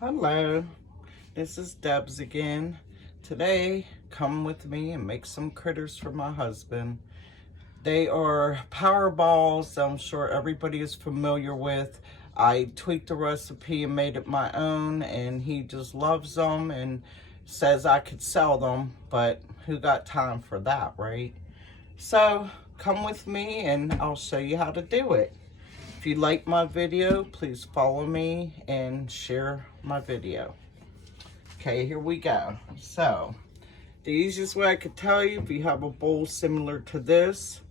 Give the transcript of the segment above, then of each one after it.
Hello, this is Debs again. Today, come with me and make some critters for my husband. They are power balls I'm sure everybody is familiar with. I tweaked the recipe and made it my own, and he just loves them and says I could sell them, but who got time for that, right? So, come with me and I'll show you how to do it. If you like my video, please follow me and share my video. Okay, here we go. So, the easiest way I could tell you, if you have a bowl similar to this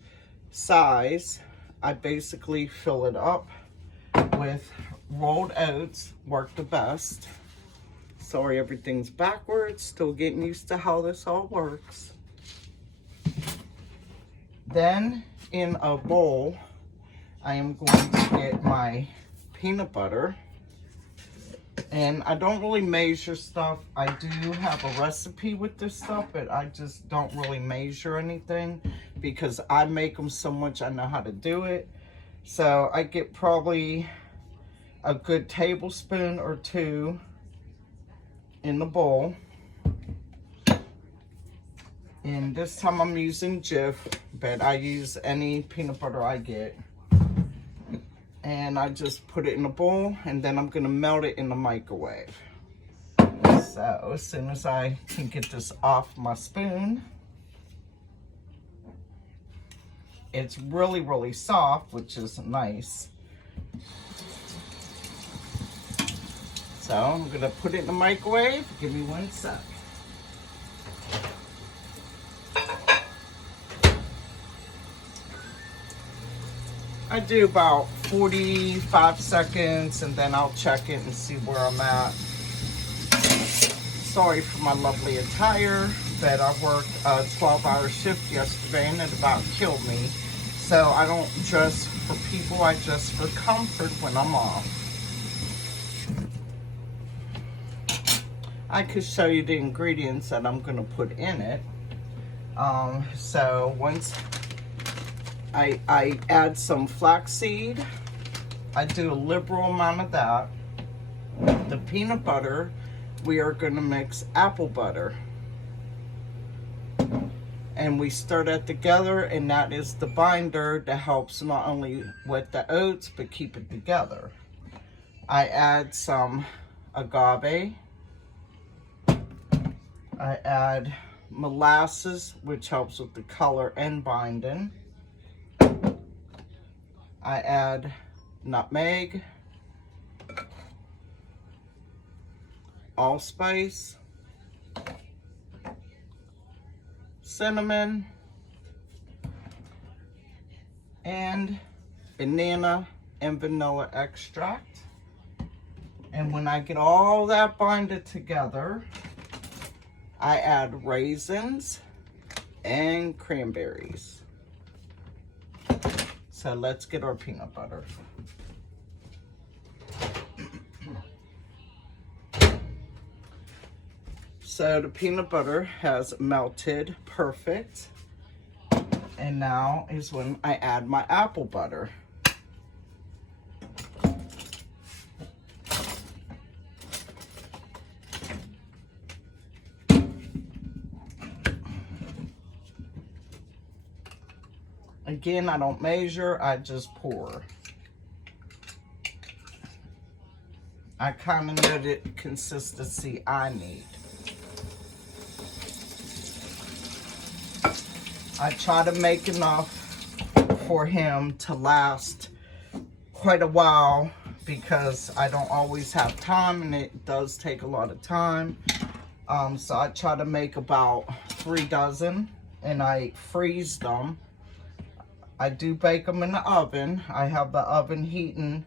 size, I basically fill it up with rolled oats, work the best. Sorry, everything's backwards, still getting used to how this all works. Then, in a bowl, I am going to get my peanut butter. And I don't really measure stuff. I do have a recipe with this stuff, but I just don't really measure anything because I make them so much I know how to do it. So I get probably a good tablespoon or two in the bowl. And this time I'm using Jif, but I use any peanut butter I get. And I just put it in a bowl, and then I'm gonna melt it in the microwave. So as soon as I can get this off my spoon, it's really, really soft, which is nice. So I'm gonna put it in the microwave. Give me 1 sec. I do about 45 seconds and then I'll check it and see where I'm at. Sorry for my lovely attire, but I worked a 12-hour shift yesterday and it about killed me. So I don't dress for people, I dress for comfort when I'm off. I could show you the ingredients that I'm gonna put in it. So once I add some flaxseed. I do a liberal amount of that. The peanut butter, we are going to mix apple butter. And we stir that together, and that is the binder that helps not only with the oats, but keep it together. I add some agave. I add molasses, which helps with the color and binding. I add nutmeg, allspice, cinnamon, and banana and vanilla extract. And when I get all that binded together, I add raisins and cranberries. So let's get our peanut butter. So the peanut butter has melted perfect. And now is when I add my apple butter. Again, I don't measure, I just pour. I kind of know the consistency I need. I try to make enough for him to last quite a while because I don't always have time and it does take a lot of time. So I try to make about 3 dozen and I freeze them. I do bake them in the oven. I have the oven heating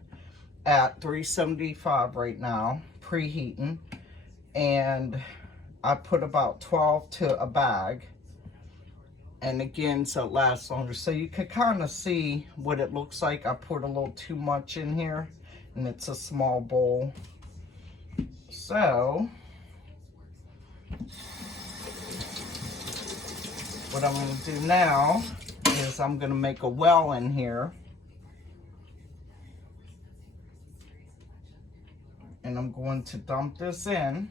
at 375 right now, preheating. And I put about 12 to a bag. And again, so it lasts longer. So you can kind of see what it looks like. I poured a little too much in here, and it's a small bowl. So, what I'm going to do now is I'm going to make a well in here. And I'm going to dump this in.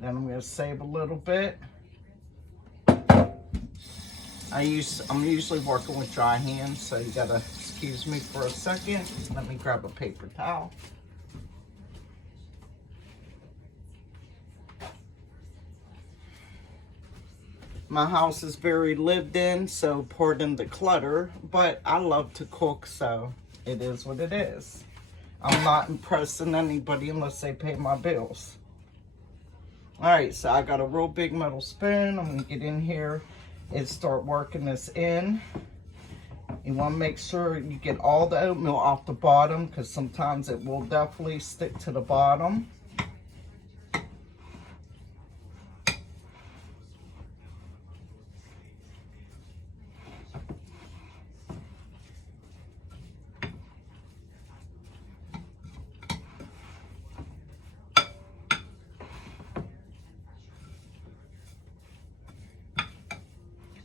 Then I'm going to save a little bit. I'm usually working with dry hands, so you gotta excuse me for a second. Let me grab a paper towel. My house is very lived in, so pardon the clutter, but I love to cook, so it is what it is. I'm not impressing anybody unless they pay my bills. All right, so I got a real big metal spoon. I'm gonna get in here and start working this in. You want to make sure you get all the oatmeal off the bottom, because sometimes it will definitely stick to the bottom.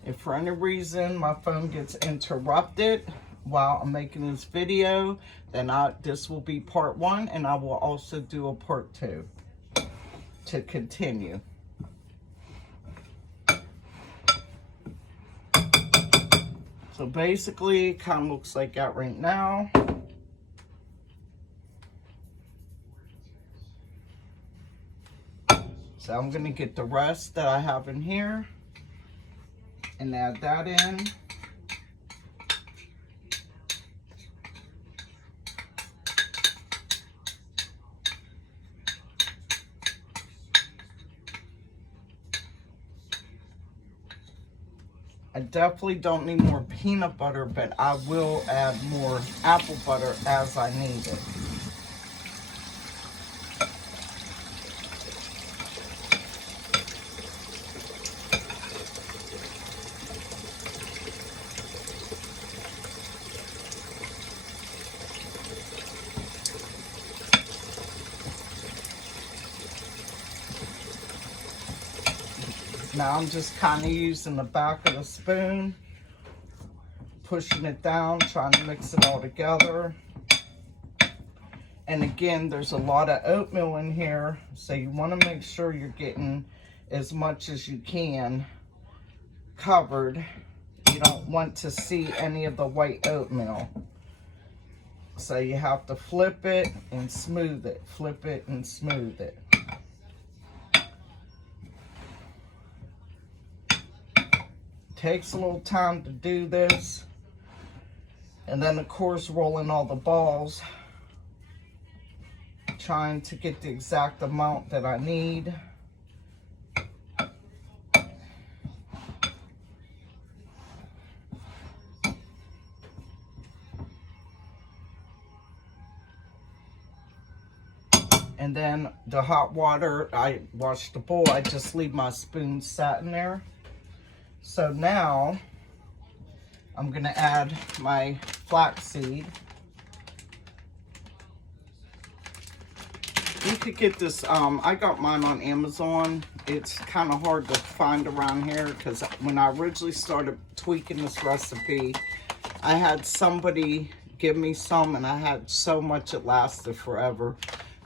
If for any reason my phone gets interrupted while I'm making this video, then this will be part 1, and I will also do a part 2 to continue. So basically, it kind of looks like that right now. So I'm going to get the rest that I have in here and add that in. I definitely don't need more peanut butter, but I will add more apple butter as I need it. Now I'm just kind of using the back of the spoon, pushing it down, trying to mix it all together. And again, there's a lot of oatmeal in here, so you want to make sure you're getting as much as you can covered. You don't want to see any of the white oatmeal. So you have to flip it and smooth it, flip it and smooth it. Takes a little time to do this. And then of course rolling all the balls, trying to get the exact amount that I need. And then the hot water, I wash the bowl, I just leave my spoon sat in there. So now I'm gonna add my flaxseed. You could get this, I got mine on Amazon. It's kind of hard to find around here because when I originally started tweaking this recipe, I had somebody give me some and I had so much it lasted forever.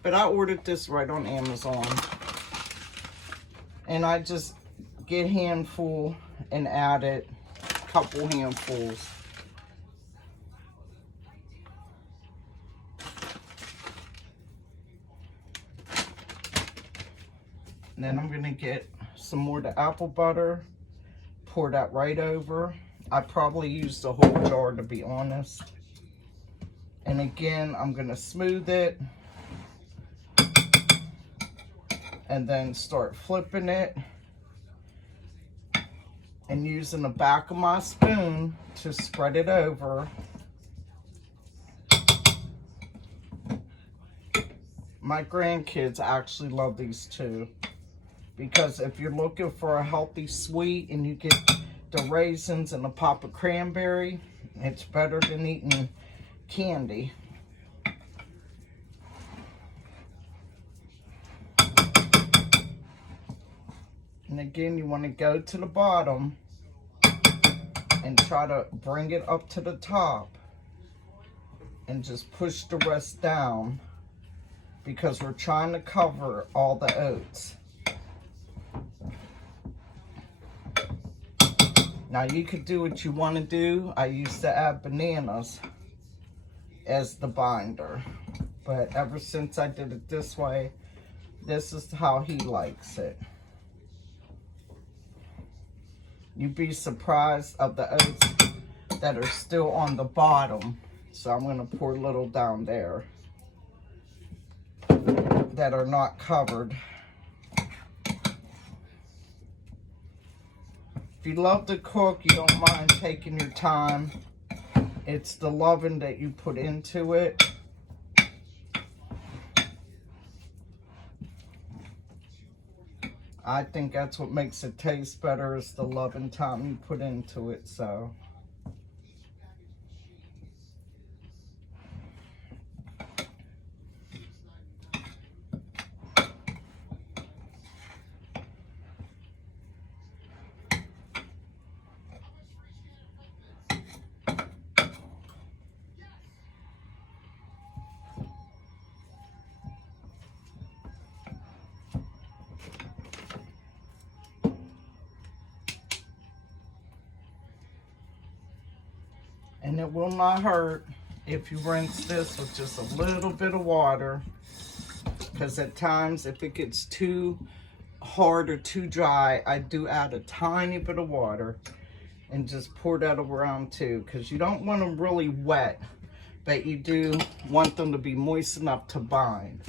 But I ordered this right on Amazon. And I just get a handful and add it, a couple handfuls. And then I'm gonna get some more of the apple butter, pour that right over. I probably used the whole jar, to be honest. And again, I'm gonna smooth it and then start flipping it and using the back of my spoon to spread it over. My grandkids actually love these too, because if you're looking for a healthy sweet and you get the raisins and a pop of cranberry, it's better than eating candy. And again, you want to go to the bottom and try to bring it up to the top. and just push the rest down because we're trying to cover all the oats. Now you could do what you want to do. I used to add bananas as the binder, but ever since I did it this way, this is how he likes it. You'd be surprised of the oats that are still on the bottom. So I'm going to pour a little down there that are not covered. If you love to cook, you don't mind taking your time. It's the loving that you put into it. I think that's what makes it taste better, is the love and time you put into it. So and it will not hurt if you rinse this with just a little bit of water, because at times if it gets too hard or too dry, I do add a tiny bit of water and just pour that around too, because you don't want them really wet, but you do want them to be moist enough to bind.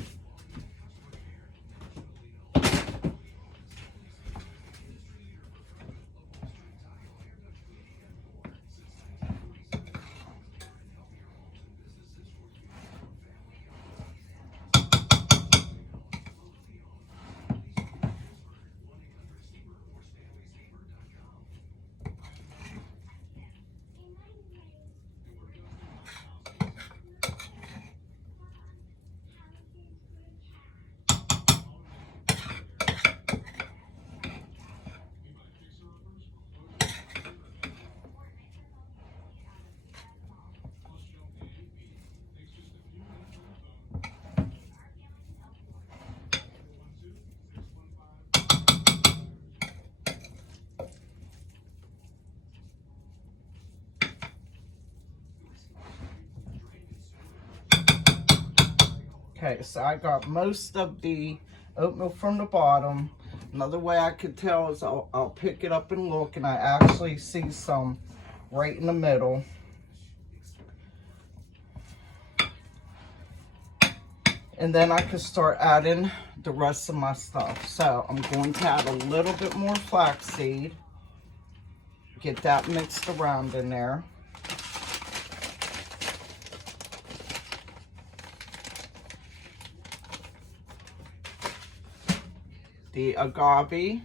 Okay, so I got most of the oatmeal from the bottom. Another way I could tell is I'll pick it up and look, and I actually see some right in the middle. And then I can start adding the rest of my stuff. So I'm going to add a little bit more flaxseed. Get that mixed around in there. The agave,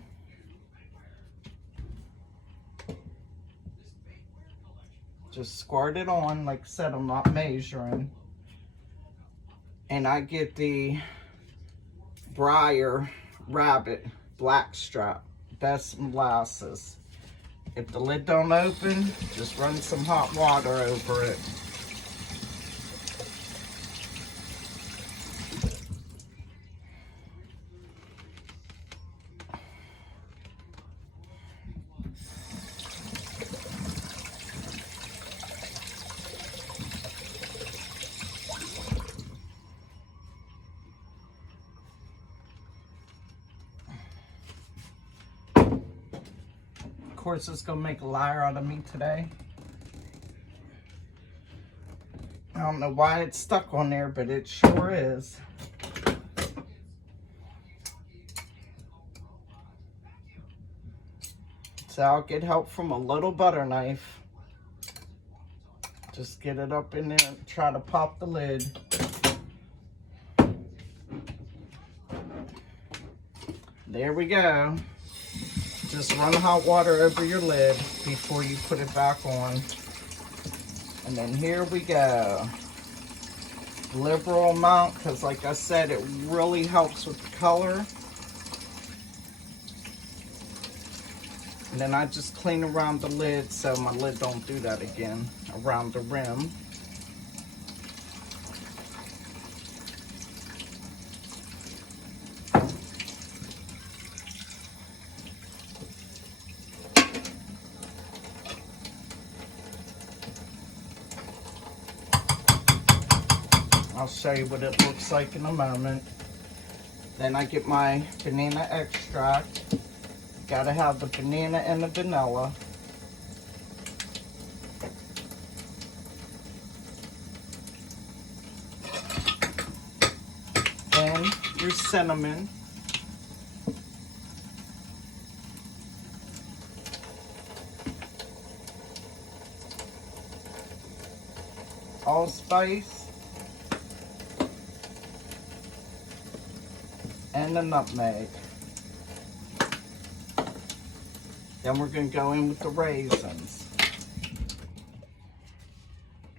just squirt it on. Like I said, I'm not measuring. And I get the Breyer Rabbit Blackstrap Best Molasses. If the lid don't open, just run some hot water over it. Of course, it's gonna make a liar out of me today. I don't know why it's stuck on there, but it sure is. So I'll get help from a little butter knife. Just get it up in there and try to pop the lid. There we go. Just run hot water over your lid before you put it back on. And then here we go. Liberal amount, because like I said, it really helps with the color. And then I just clean around the lid so my lid don't do that again, around the rim. I'll show you what it looks like in a moment. Then I get my banana extract. Gotta have the banana and the vanilla. Then your cinnamon. Allspice. And the nutmeg. Then we're going to go in with the raisins,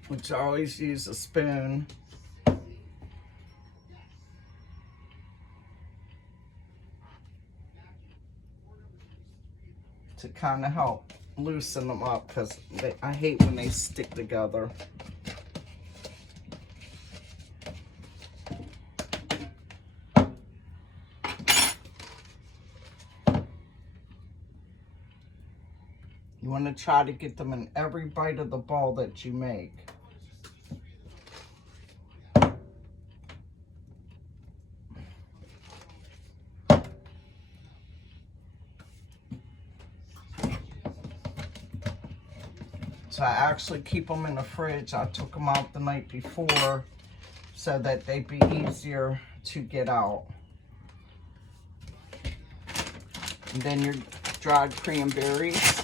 which I always use a spoon. To kind of help loosen them up, because I hate when they stick together. You want to try to get them in every bite of the ball that you make. So I actually keep them in the fridge. I took them out the night before so that they'd be easier to get out. And then your dried cranberries.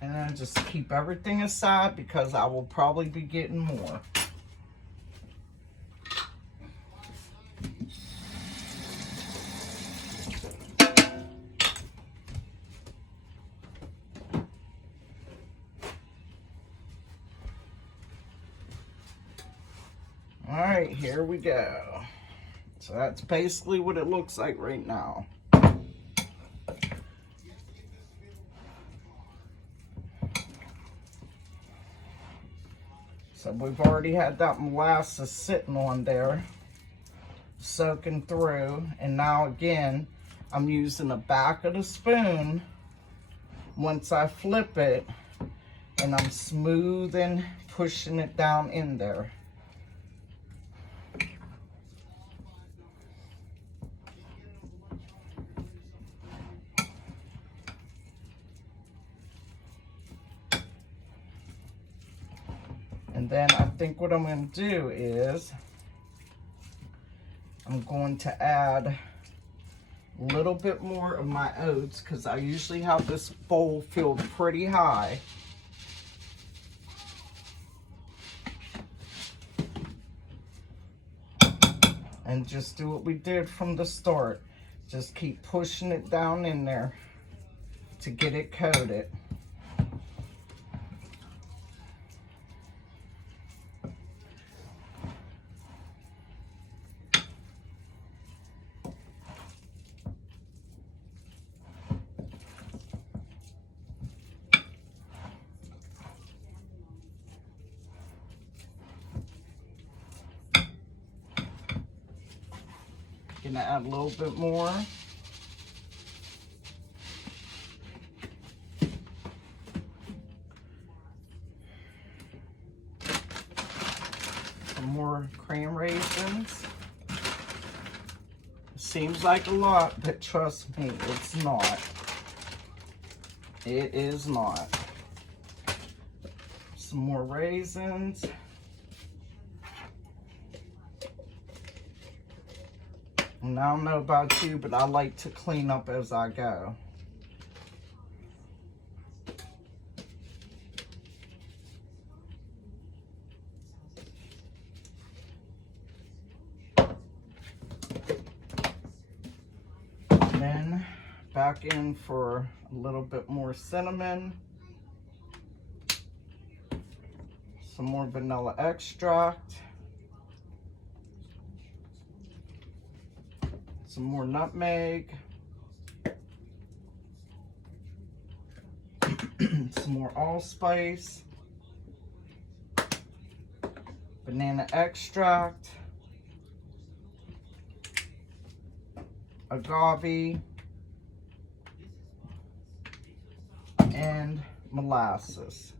And then just keep everything aside because I will probably be getting more. All right, here we go. So that's basically what it looks like right now. So we've already had that molasses sitting on there, soaking through. And now again, I'm using the back of the spoon once I flip it, and I'm smoothing, pushing it down in there. And then I think what I'm going to do is I'm going to add a little bit more of my oats, because I usually have this bowl filled pretty high. And just do what we did from the start. Just keep pushing it down in there to get it coated. Gonna add a little bit more. Some more cream raisins. Seems like a lot, but trust me, it's not. It is not. Some more raisins. And I don't know about you, but I like to clean up as I go. Then back in for a little bit more cinnamon. Some more vanilla extract. Some more nutmeg. Some more allspice. Banana extract. agave, and molasses.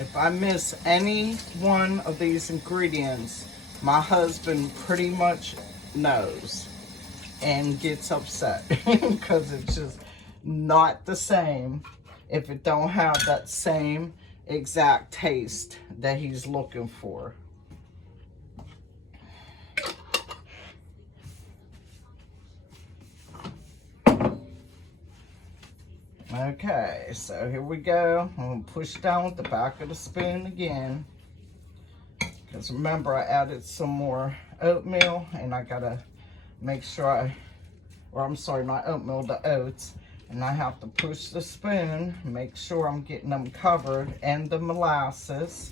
If I miss any one of these ingredients, my husband pretty much knows and gets upset because it's just not the same if it don't have that same exact taste that he's looking for. Okay, so here we go. I'm going to push down with the back of the spoon again. Because remember, I added some more oatmeal, and I got to make sure I'm sorry, not oatmeal, the oats. And I have to push the spoon, make sure I'm getting them covered, and the molasses.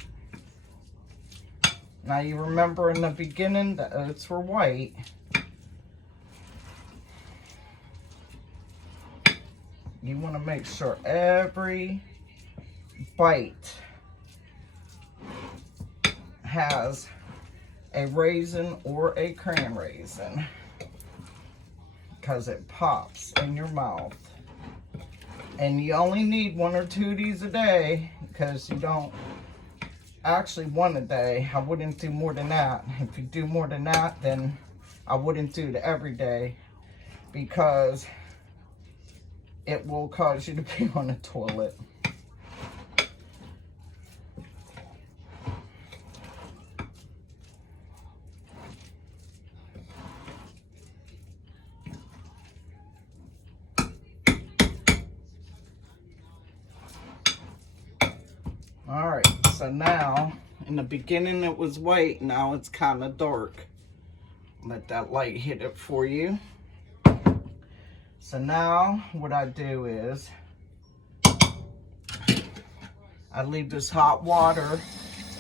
Now you remember in the beginning, the oats were white. You want to make sure every bite has a raisin or a cran raisin, because it pops in your mouth. And you only need 1 or 2 of these a day, because you don't actually 1 a day. I wouldn't do more than that. If you do more than that, then I wouldn't do it every day, because it will cause you to be on the toilet. All right, so now, in the beginning it was white, now it's kind of dark. Let that light hit it for you. So now, what I do is, I leave this hot water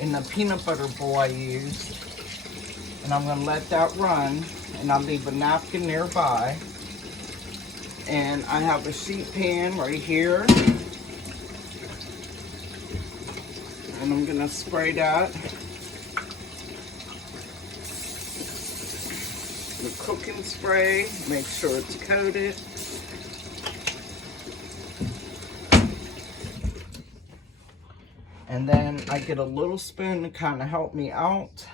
in the peanut butter bowl I used, and I'm gonna let that run, and I'll leave a napkin nearby. And I have a sheet pan right here, and I'm gonna spray that with cooking spray, make sure it's coated. And then I get a little spoon to kind of help me out.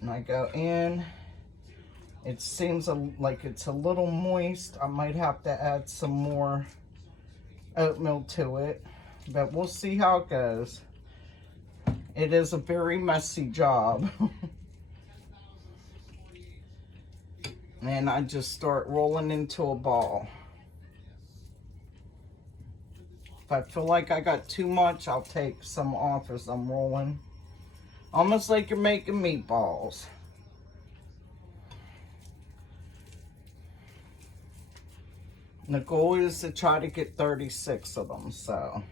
And I go in. It seems like it's a little moist. I might have to add some more oatmeal to it, but we'll see how it goes. It is a very messy job. And I just start rolling into a ball. If I feel like I got too much, I'll take some off as I'm rolling. Almost like you're making meatballs. And the goal is to try to get 36 of them, so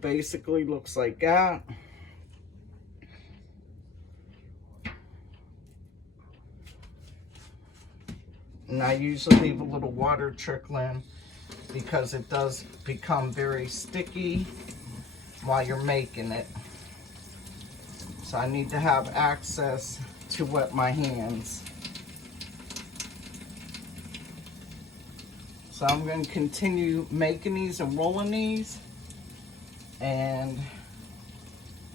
basically looks like that. And I usually leave a little water trickling, because it does become very sticky while you're making it. So I need to have access to wet my hands. So I'm going to continue making these and rolling these. And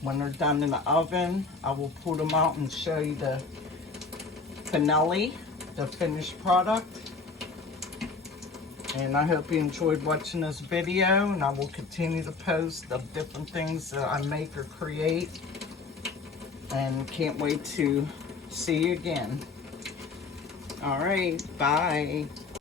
when they're done in the oven, I will pull them out and show you the finale, the finished product. And I hope you enjoyed watching this video, and I will continue to post of different things that I make or create. And can't wait to see you again. All right, bye.